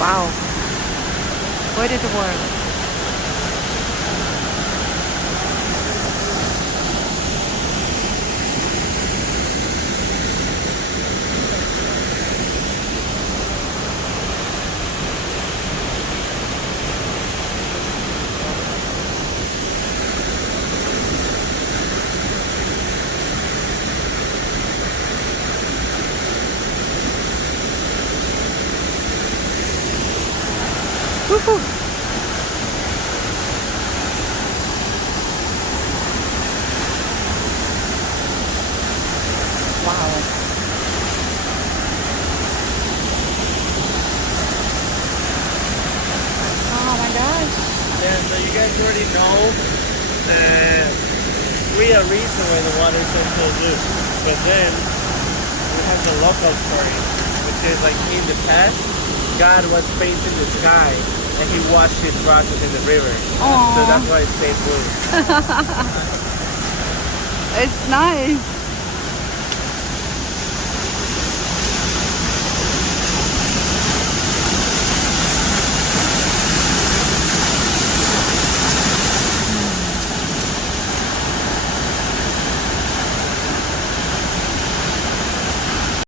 Wow. Where did the world? Woohoo! Wow. Oh my gosh. And you guys already know the real reason why the water is so blue. But then we have the local story, which is like in the past, God was painting the sky and he washed his rocks in the river. Aww. So that's why it stayed blue. It's nice.